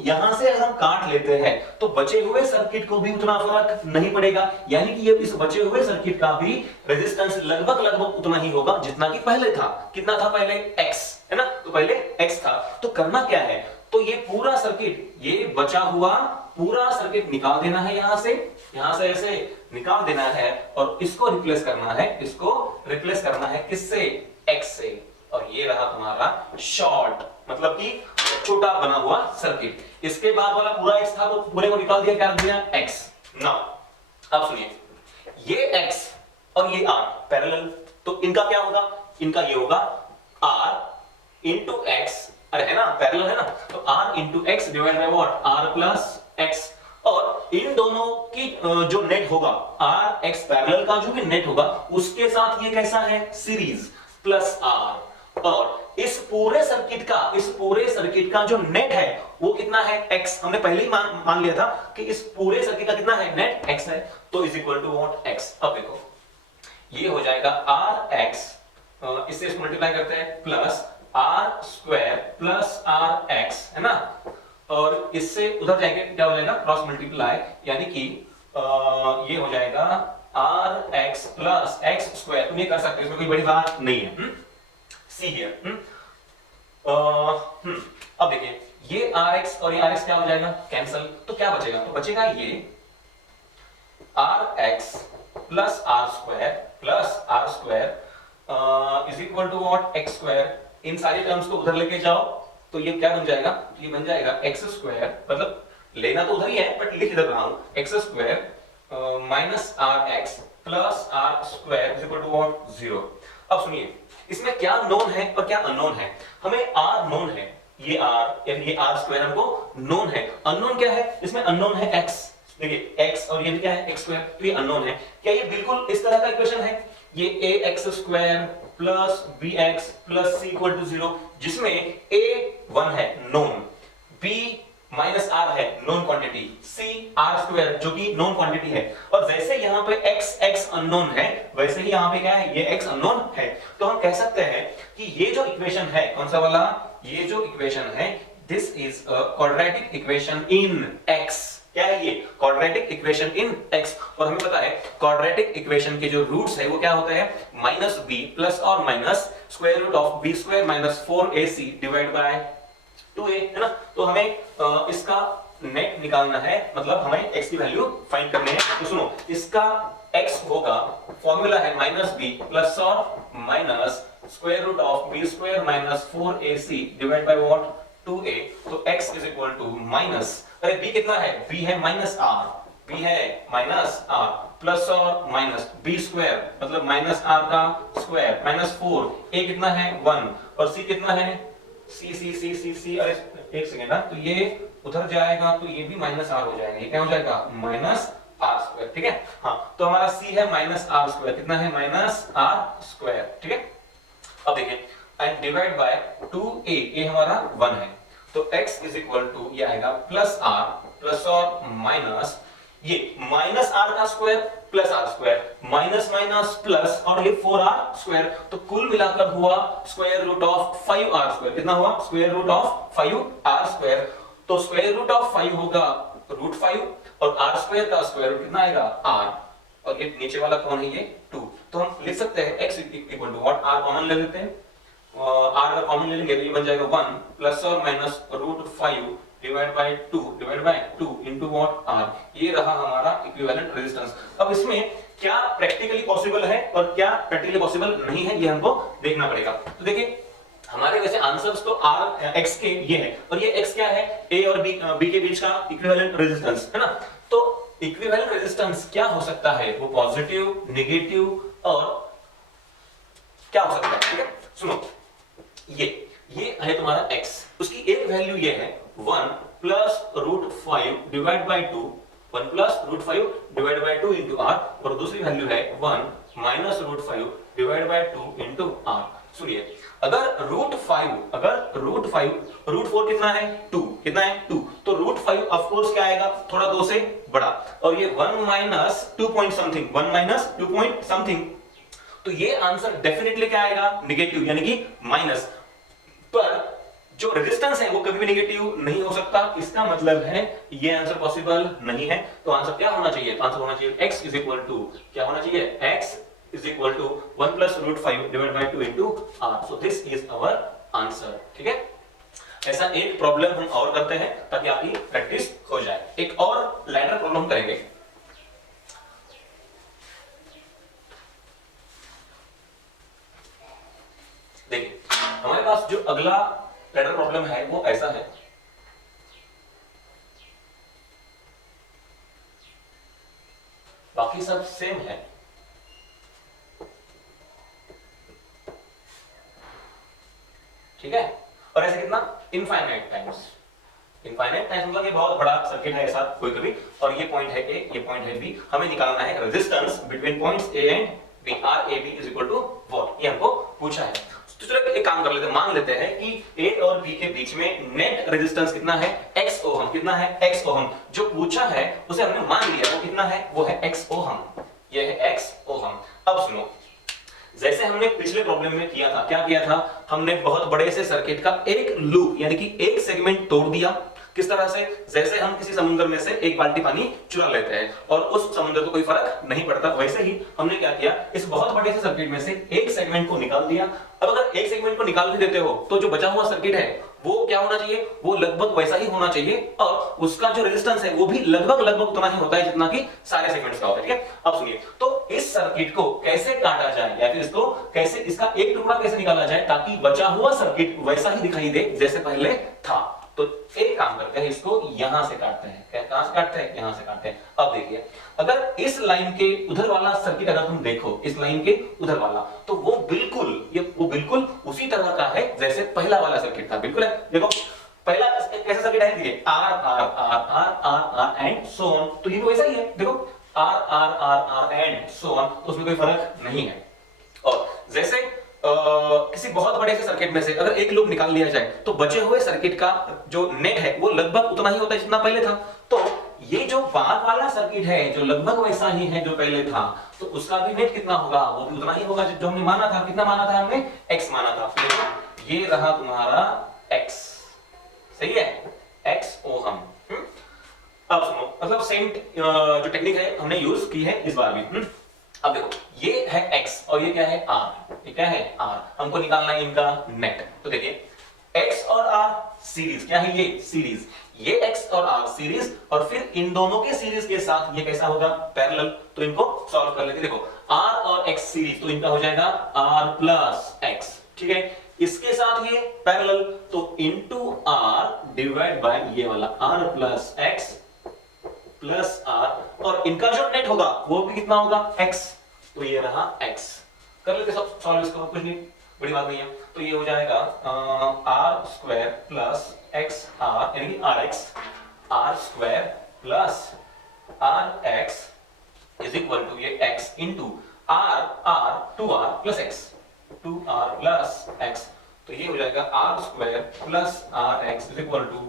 यहां से अगर हम काट लेते हैं तो बचे हुए सर्किट को भी उतना फर्क नहीं पड़ेगा, यानी कि ये इस बचे हुए सर्किट का भी रेजिस्टेंस लगभग उतना ही होगा जितना कि पहले था। कितना था पहले, x, है ना। तो पहले x था। तो करना क्या है, तो ये पूरा सर्किट, ये बचा हुआ पूरा सर्किट निकाल देना है, यहां से ऐसे निकाल देना है और इसको रिप्लेस करना है किससे, x से। और ये रहा तुम्हारा शॉर्ट, मतलब कि छोटा बना हुआ सर्किट। इसके बाद वाला पूरा x था तो पूरे को निकाल दिया, क्या रख दिया, x। नाउ अब सुनिए, ये x और ये r पैरेलल, तो इनका क्या होगा, इनका ये होगा r इंटू x, अरे है ना, पैरेलल है ना, तो r into x divide by what, r plus x। और इन दोनों की जो नेट होगा, r x पैरेलल का जो भी नेट होगा उसके साथ ये कैसा है, सीरीज प्लस r। और इस पूरे सर्किट का जो नेट है वो कितना है, x। हमने पहले ही मान लिया था कि इस पूरे सर्किट का कितना है, नेट x है, तो is equal to what, x। अब देखो ये हो जाएगा rx, इससे इसको मल्टीप्लाई करते हैं, plus r square plus rx, है ना। और इससे उधर जाएंगे, क्या हो जाएगा, क्रॉस मल्टीप्लाई, यानी कि ये हो जाएगा rx प्लस x स्क्वायर। तुम ये कर सकते हो, इसमें कोई बड़ी बात नहीं है। सी हियर, अब देखिए ये rx और ये rx क्या हो जाएगा, कैंसल। तो क्या बचेगा, तो बचेगा ये rx plus r square is equal to what, x square. इन सारी टर्म्स को उधर लेके जाओ तो ये क्या बन जाएगा, ये बन जाएगा x स्क्वायर, मतलब लेना तो उधर ही है बट लिख इधर रहा हूं, x square minus rx plus r square is equal to what, 0। अब सुनिए, इसमें क्या नोन है और क्या अननोन है। हमें r नोन है, ये r यानी ये r स्क्वायर हमको नोन है। अननोन क्या है, इसमें अननोन है x। देखिए x और ये भी क्या है, x स्क्वायर, तो ये अननोन है। क्या ये बिल्कुल इस तरह का इक्वेशन है, ये ax square plus bx plus c equal to 0, जिसमें a 1 है नोन, b माइनस r है known quantity, c r square जो कि नोन क्वांटिटी है। और जैसे यहाँ पे x अननोन है वैसे ही यहाँ पे क्या है, ये x अननोन है। तो हम कह सकते हैं कि ये जो इक्वेशन है, कौन सा वाला, ये जो इक्वेशन है, this is a quadratic equation in x। क्या है ये, क्वाड्रेटिक इक्वेशन इन x। और हमें पता है क्वाड्रेटिक इक्वेशन के जो रूट्स है वो क्या होते हैं, माइनस बी प्लस और minus square root of B square minus 4ac divide by 2a, है ना। तो हमें इसका नेट निकालना है, मतलब हमें x की वैल्यू फाइंड करनी है। तो सुनो, इसका x होगा, फॉर्मूला है माइनस बी प्लस और minus square root of B square minus 4ac divide by what, 2a। तो x is equal to minus, अरे b कितना है, b है माइनस r, b है माइनस r प्लस और माइनस b स्क्वायर मतलब माइनस r का स्क्वायर माइनस 4, a कितना है 1 और c कितना है c। अरे एक सेकेंड, तो ये उधर जाएगा तो ये भी माइनस r हो जाएगा, ये क्या हो जाएगा, माइनस आर स्क्वायर, ठीक है। हाँ, तो हमारा सी है माइनस आर स्क्वायर, कितना है माइनस आर स्क्वायर, ठीक है। अब देखिए एंड डिवाइड बाय 2a, ये हमारा 1 है, तो x इज इक्वल टू ये आएगा प्लस आर प्लस और माइनस ये माइनस आर का square plus R square minus minus plus और ये 4r स्क्वायर, तो कुल मिलाकर हुआ square root of 5r square, कितना हुआ square root of 5r square. तो स्क्वायर रूट ऑफ 5 होगा रूट 5 और r स्क्वायर का स्क्वायर रूट कितना आएगा r, और ये नीचे वाला कौन है ये 2, तो हम लिख सकते हैं x equal to what, r common ले लेते हैं, r अगर कॉमन ले लेंगे तो ये बन जाएगा 1 प्लस और minus root 5 divide by 2 into what r, ये रहा हमारा इक्विवेलेंट रेजिस्टेंस। अब इसमें क्या प्रैक्टिकली पॉसिबल है और क्या प्रैक्टिकली पॉसिबल नहीं है, ये हमको देखना पड़ेगा। तो देखिए हमारे वैसे आंसर्स तो r x के ये है, और ये x क्या है a और b के बीच का इक्विवेलेंट रेजिस्टेंस है ना। तो इक्विवेलेंट रेजिस्टेंस क्या हो सकता है, वो पॉजिटिव, नेगेटिव और क्या हो सकता है, ठीक है। सुनो, ये है तुम्हारा x, उसकी एक वैल्यू ये है 1 plus root 5 divide by 2, 1 plus root 5 divide by 2 into r, और दूसरी वैल्यू है 1 minus root 5 divide by 2 into r। सुनिए, अगर रूट 5 रूट 4 कितना है 2, कितना है 2, तो रूट 5 ऑफ कोर्स क्या आएगा थोड़ा 2 से बड़ा, और ये 1 minus 2 point something, 1 minus 2 point something, तो ये आंसर डेफिनेटली क्या आएगा नेगेटिव, यानी कि माइनस। पर जो रेजिस्टेंस है वो कभी भी नेगेटिव नहीं हो सकता, इसका मतलब है ये आंसर पॉसिबल नहीं है। तो आंसर क्या होना चाहिए, आंसर होना चाहिए x इज इक्वल टू क्या होना चाहिए, x is equal to 1 plus root 5 divide by 2 into r, so this is our answer, ठीक है। ऐसा एक प्रॉब्लम हम और करते हैं ताकि आपकी प्रैक्टिस हो जाए। एक और लैडर प्रॉब्लम करेंगे। देखिए हमारे पास जो अगला लैडर प्रॉब्लम है वो ऐसा है, बाकी सब सेम है, ठीक है। और ऐसे कितना इनफाइनाइट टाइम्स, इनफाइनाइट टाइम्स मतलब ये बहुत बड़ा सर्किट है ऐसा कोई कभी, और ये पॉइंट है ए, ये पॉइंट है बी, हमें निकालना है resistance between points A and B, R A B is equal to what, ये हमको पूछा है। तो चलो एक काम कर लेते हैं, मान लेते हैं कि ए और बी के बीच में नेट रेजिस्टेंस कितना है x ओहम, कितना है x ओहम, जो पूछा है उसे हमने मान लिया, वो कितना है, वो है x ओहम, ये है x ओहम। अब सुनो, जैसे हमने पिछले प्रॉब्लम में किया था, क्या किया था, हमने बहुत बड़े से सर्किट का एक लूप यानी कि एक सेगमेंट तोड़ दिया। किस तरह से, जैसे हम किसी समुद्र में से एक बाल्टी पानी चुरा लेते हैं और उस समुद्र को कोई फर्क नहीं पड़ता, वैसे ही हमने क्या किया, इस बहुत बड़े से सर्किट में से एक सेगमेंट को निकाल दिया। अब अगर एक सेगमेंट को निकाल भी देते हो तो जो बचा हुआ सर्किट है वो क्या होना चाहिए, वो लगभग वैसा ही होना चाहिए, और उसका जो रेजिस्टेंस है वो भी लगभग उतना ही होता है जितना कि सारे सेगमेंट्स का होता है, ठीक है। अब सुनिए, तो इस सर्किट को कैसे काटा जाए या फिर इसको कैसे, इसका एक टुकड़ा कैसे निकाला जाए ताकि बचा हुआ सर्किट वैसा ही दिखाई दे जैसे पहले था। तो एक काम करते हैं, इसको यहां से काटते हैं, कहां से काटते हैं, यहां से काटते हैं। अब देखिए, अगर इस लाइन के उधर वाला सर्किट अगर तुम देखो, इस लाइन के उधर वाला, तो वो बिल्कुल उसी तरह का है जैसे पहला वाला सर्किट था, बिल्कुल है। देखो पहला कैसा सर्किट है, देखिए R R R R R R and so on, तो ये भी वैसा ही है, देखो R R R R and so on, तो उसमें कोई फर्क नहीं है। और जैसे किसी बहुत बड़े से सर्किट में से अगर एक लूप निकाल लिया जाए तो बचे हुए सर्किट का जो नेट है वो लगभग उतना ही होता है जितना पहले था। तो ये जो बाद वाला सर्किट है जो लगभग वैसा ही है जो पहले था, तो उसका भी नेट कितना होगा, वो भी उतना ही होगा जो हमने माना था। कितना माना था हमने, x माना था। तो ये रहा तुम्हारा x, सही है, x ओहम। अब सुनो, मतलब सेम जो टेक्निक है हमने यूज की है इस बार भी। अब देखो, ये है x और ये क्या है r, ये क्या है r, हमको निकालना है इनका नेट। तो देखिए x और r सीरीज, क्या है ये सीरीज, ये x और r सीरीज, और फिर इन दोनों के सीरीज के साथ ये कैसा होगा, पैरेलल। तो इनको सॉल्व कर लेते हैं। देखो r और x सीरीज, तो इनका हो जाएगा r प्लस x, ठीक है। इसके साथ ये पैरेलल, तो इनटू r डिवाइड बाय ये वाला r plus x plus r, और इनका जो नेट होगा वो भी कितना होगा, x, तो ये रहा x। कर लेते सब सॉल्व इसको, कुछ नहीं, बड़ी बात नहीं है। तो ये हो जाएगा r square plus x r यानी कि rx, r square plus rx is equal to ये x into r 2r plus x 2r plus x, तो ये हो जाएगा r square plus rx is equal to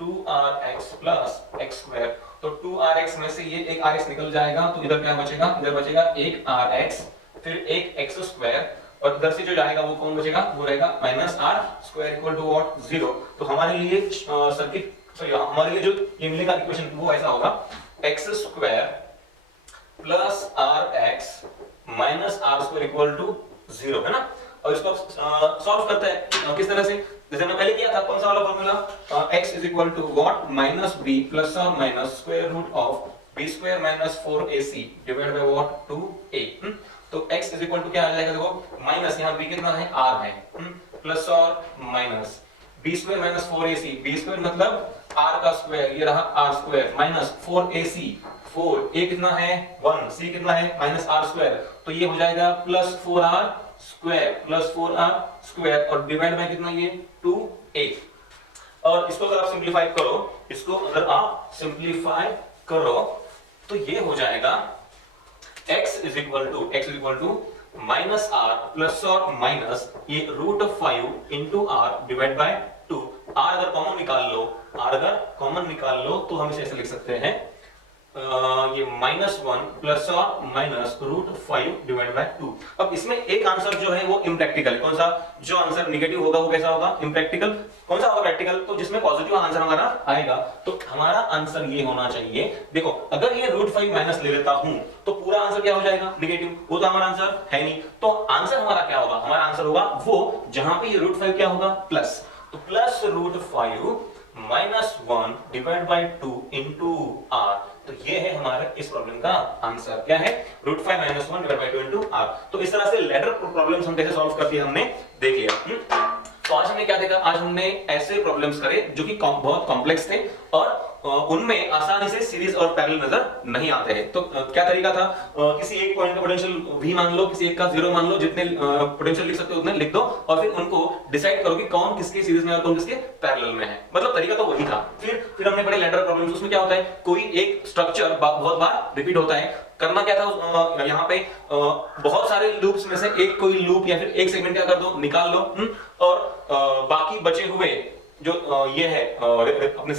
2rx plus x square. तो 2rx में से ये एक rx निकल जाएगा, तो इधर क्या बचेगा, इधर बचेगा एक rx फिर एक x स्क्वायर, और इधर से जो जाएगा वो कौन बचेगा, वो रहेगा minus r square equal to what 0। तो हमारे लिए सर्किट सॉरी हमारे लिए जो ये मिलेगा इक्वेशन वो ऐसा होगा x square plus rx minus r square equal to 0, है ना। और इसको सॉल्व करते हैं किस तरह से, जैसे हमने पहले किया था, कौन सा वाला formula, x is equal to what minus b plus और minus square root of b square minus 4ac divide by what 2a। तो x इज इक्वल टू क्या आ जाएगा, देखो माइनस यहाँ b कितना है r है, प्लस और minus b square minus 4ac, b square मतलब r का स्क्वायर, ये रहा r square minus 4ac 4 a कितना है 1 c कितना है माइनस r स्क्वायर, तो ये हो जाएगा plus 4r square plus 4r square और डिवाइड बाय कितना ये 2a। और इसको अगर आप सिंपलीफाई करो, इसको अगर आप सिंपलीफाई करो तो ये हो जाएगा x is equal to minus r plus और माइनस ये root 5 into r divide by 2। r अगर कॉमन निकाल लो तो हम इसे ऐसे लिख सकते हैं ये -1 प्लस और माइनस रूट 5 डिवाइड बाय 2। अब इसमें एक आंसर जो है वो इम्प्रैक्टिकल है, कौन सा, जो आंसर नेगेटिव होगा वो कैसा होगा, इम्प्रैक्टिकल। कौन सा होगा प्रैक्टिकल, तो जिसमें पॉजिटिव आंसर हमारा आएगा। तो हमारा आंसर ये होना चाहिए, देखो अगर ये रूट 5 माइनस ले लेता हूं तो पूरा आंसर क्या हो जाएगा, नेगेटिव, वो तो हमारा आंसर है नहीं। तो आंसर हमारा क्या होगा, हमारा आंसर होगा वो जहां पे ये रूट 5 क्या होगा प्लस, तो plus root 5 minus 1 divide by 2 into r। तो ये है हमारा इस प्रॉब्लम का आंसर, क्या है, root 5 minus 1 divide by 2 into r। तो इस तरह से लेटर प्रॉब्लम्स हम कैसे सॉल्व करते हैं हमने देख लिया। तो आज हमने क्या देखा, आज हमने ऐसे प्रॉब्लम्स करे जो कि बहुत कॉम्प्लेक्स थे और उनमें आसानी से सीरीज और पैरेलल नजर नहीं आते हैं। तो क्या तरीका था, किसी एक पॉइंट का पोटेंशियल v मान लो, किसी एक का 0 मान लो, जितने पोटेंशियल लिख सकते हो उतने लिख दो और फिर उनको डिसाइड करो कि कौन किसके सीरीज में और कौन किसके पैरेलल में है। मतलब तरीका तो वही था। फिर हमने पढ़े लेटर प्रॉब्लम्स, उसमें क्या होता है, कोई एक स्ट्रक्चर बहुत बार रिपीट होता है। करना क्या था यहाँ पे, बहुत सारे लूप्स में से एक कोई लूप या फिर एक सेगमेंट क्या कर दो, निकाल लो, और बाकी बचे हुए जो ये है अपने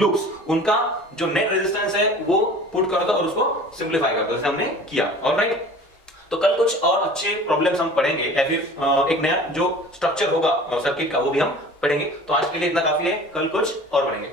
लूप्स, उनका जो नेट रेजिस्टेंस है वो पुट कर दो और उसको सिंपलीफाई कर दो, जैसे हमने किया। ऑलराइट, तो कल कुछ और अच्छे प्रॉब्लम्स हम पढ़ेंगे या फिर एक नया जो स्ट्रक्चर होगा सर्किट का वो भी हम पढ़ेंगे। तो आज के लिए इतना काफी है, कल कुछ और पढ़ेंगे।